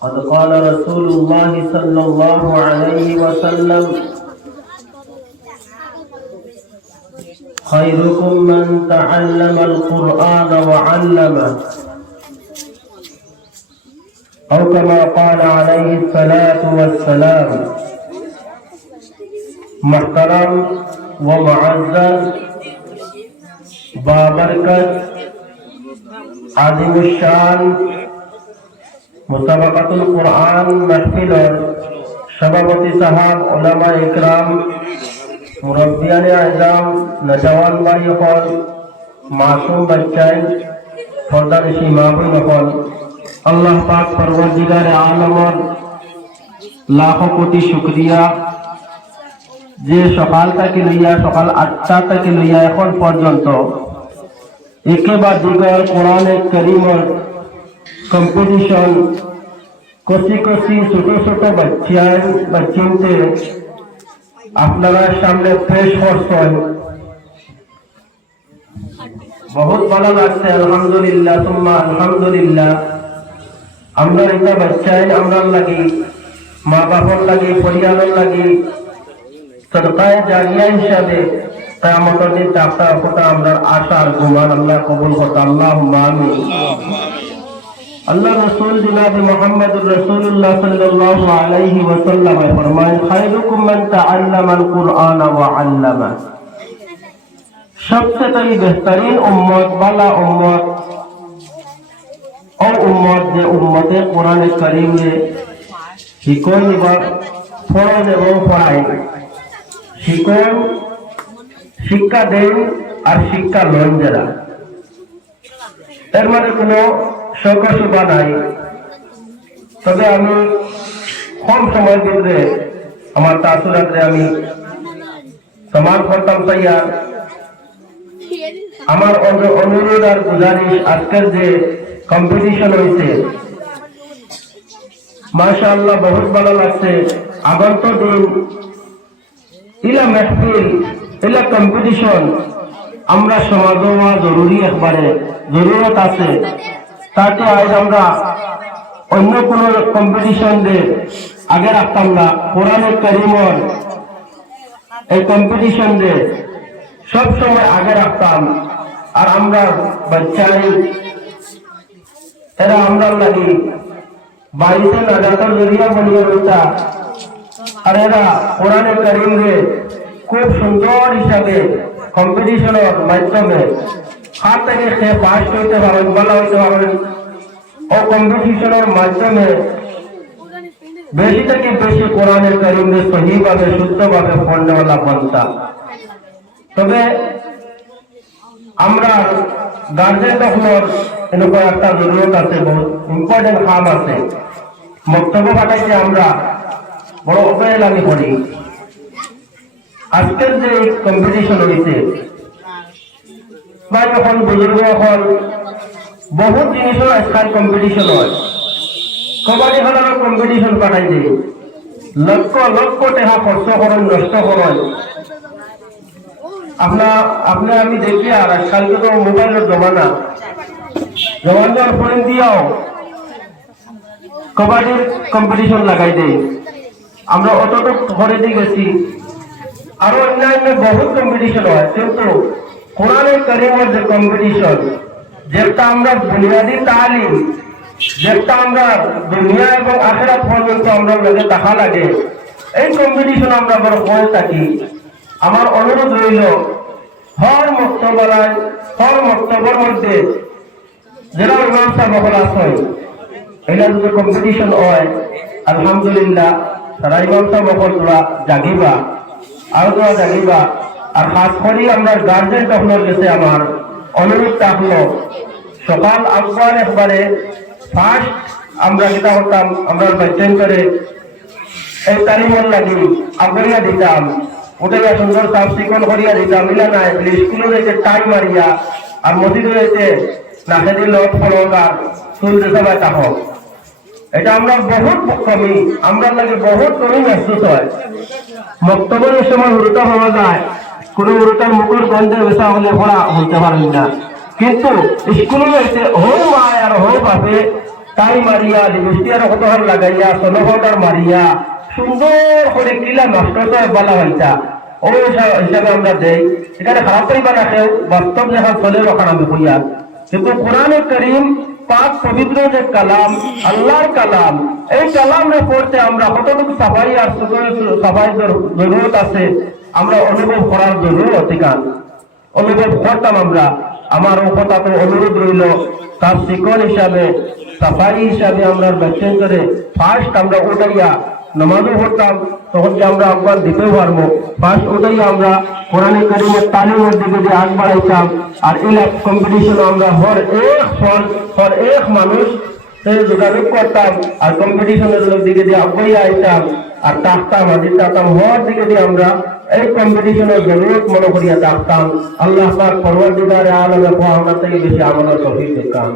قد قال رسول الله صلى الله عليه وسلم خيركم من تعلم القرآن وعلمه أو كما قال عليه الصلاة والسلام محترم ومعزز بابركت عظيم الشان মুসাবাকাতুল কোরআন মাহফিলের সভাপতি সাহাব ওলামা ইকরাম, মুরব্বিয়ানে আজম, নজওয়ান ভাই হল, মাসুম বাচ্চাই ফরদানিশি মাহবুব হল। আল্লাহ পাক পরবর্তীকার আলমর লাখো কোটি শুক্রিয়া। যে সকাল থেকে লইয়া, সকাল আটটা থেকে লইয়া এখন পর্যন্ত একেবারে কোরআনে করিমর কম্পিটিশন কচি কচি, ছোট ছোট বাচ্চার বাচ্চিনতে আপনারা সামনে পেশ করছেন বহুত ভালো লাগছে, আলহামদুলিল্লাহ তোমা আলহামদুলিল্লাহ। আমরা এটা বাচ্চাই, আমরা লাগি, মা বাপর লাগি পরিবারের লাগি। সরকার জারিয়া হিসাবে তাই আমাদের দিন টাকা ফোটা আমরা আশার গুমান, আল্লাহ কবুল করতে আল্লাহ মামি আল্লাহ রসুল জনাব মোহাম্মদ রসুল্লাহ সাল্লাল্লাহু আলাইহি ওয়াসাল্লাম ফরমান খায়রুকুম মান তাআল্লামাল কুরআন ওয়া আল্লামা सबसे तरी बेहतरीन उम्मत वाला उम्मत और उम्मत যে উম্মতে কোরআনে কারীমে শিকন এবং ফরজ এবং ফরাইজ শিকন শিক্ষা দেন আর শিক্ষা লন যারা এর মানে কোনো শোকশোভা নাই। তবে আমি কম সময় ভিতরে আমার তাসুরাতে আমি করতাম চাইয়া আমার অনুরোধ আর গুজারিশ আজকের যে কম্পিটিশন হয়েছে বহুত ভালো লাগছে। আগন্ত দিন ইলা মেহফিল, ইলা কম্পিটিশন আমরা সমাজ হওয়া জরুরি একবারে, জরুরত আছে। তাতে আজ আমরা অন্য কোন কম্পিটিশন দে আগে রাখতাম না। কোরআনে করিমর এই কম্পিটিশন দে সব সময় আগে রাখতাম। আর আমরা বাচ্চাই, এরা আমরা লাগি। বাড়িতে নাজাতের জরিয়া বলিয়ে রয়েছে আর এরা কোরআনে করিমকে খুব সুন্দর হিসাবে কম্পিটিশনের মাধ্যমে হাত থেকে সে পাস করতে পারেন, বলা পারেন ও কম্পিটিশনের মাধ্যমে বেশি থেকে বেশি কোরআনে করিমকে সহিভাবে শুদ্ধভাবে পন্থা তবে আমরা গার্জেন তখন এনেকুৱা একটা জরুরত আছে, বহুত ইম্পর্টেন্ট কাম আছে। বক্তব্য পাঠাইছে আমরা, বড় অপেল আমি করি। আজকের যে কম্পিটিশন হয়েছে বা যখন বুজুর্গ এখন বহুত জিনিসের আজকাল কম্পিটিশন হয়। কবাডি খেলারও কম্পিটিশন পাঠাই দিয়ে লক্ষ লক্ষ টাকা খরচ করেন নষ্ট করেন আপনার আপনি আমি দেখি আর আজকালকে তো মোবাইলের জমানা জমানার ফোন দিয়াও কবাডির কম্পিটিশন লাগাই দেই। আমরা অতটুক ঘরে দিয়ে গেছি। আরও অন্যান্য বহুত কম্পিটিশন হয়, কিন্তু কোরআনের করিমের যে কম্পিটিশন যেটা আমরা বুনিয়াদি তালিম, যেটা আমরা দুনিয়া এবং আখেরাত পর্যন্ত আমরা লোকে দেখা লাগে, এই কম্পিটিশন আমরা বড় করে থাকি। আমার অনুরোধ রইল, হর মক্তবেলায় হর মক্তবের মধ্যে যারা ইমাম সাহেব আসয় এটা যদি কম্পিটিশন হয়, আলহামদুলিল্লাহ, তারা ইমাম সাহেব জাগিবা, আরও তোরা জাগিবা আর করে আমরা গার্জেন তখনের গেছে, আমার অনুরোধ থাকল সকাল আফগান একবারে ফার্স্ট আমরা যেটা করতাম, আমরা বাইচেন করে এই তালিমর লাগি আগরিয়া দিতাম। ওটাইয়া সুন্দর সাফ চিকন করিয়া দিতাম, মিলা নাই স্কুলে রয়েছে টাইম মারিয়া, আর মসজিদে রয়েছে নাকে দিল ফলকার চুল দেখাবাই তাহক এটা আমরা বহুত কমি আমরা লাগে বহুত কমি মেহসুস হয়। বক্তব্যের সময় উড়তা হওয়া যায়। পড়া পারেন না কিন্তু স্কুলে রয়েছে হো মায় আর হো বাপে, তাই মারিয়া লাগাইয়া মারিয়া সুন্দর করে কিলা সাহেব বলা হইতা হিসাবে আমরা দেই। এখানে খারাপ না কেউ বাস্তব যেখান চলে আমি হইয়া কিন্তু কোরআনে করিম, পাক পবিত্র যে কালাম আল্লাহর কালাম, এই কালাম পড়তে আমরা কতটুকু সাফাই আর সাফাই আছে। আমরা অনুভব করার জন্য অধিকার অনুভব করতাম আমরা। আমার কথা অনুরোধ রইল, তার শিকল হিসাবে, সাফাই হিসাবে আমরা ব্যক্তিন করে ফার্স্ট আমরা ওটাইয়া নামাজও পড়তাম, তখন যে আমরা আহ্বান দিতেও পারব। ফার্স্ট ওটাইয়া আমরা কোরআনে কারিমের তালিমের দিকে যে আগ বাড়াইতাম, আর এই কম্পিটিশন আমরা হর এক ফল হর এক মানুষ যোগাযোগ করতাম, আর কম্পিটিশনের দিকে দিয়ে আগ্রহী আইতাম, আর তাকতাম হাজির তাকতাম হওয়ার দিকে দিয়ে আমরা এই কম্পিটিশনের জরুরত মনে করিয়া থাকতাম আল্লাহ পাক পরওয়ারদিগারে আলমে থেকে বেশি আমাদের তফিক দেখতাম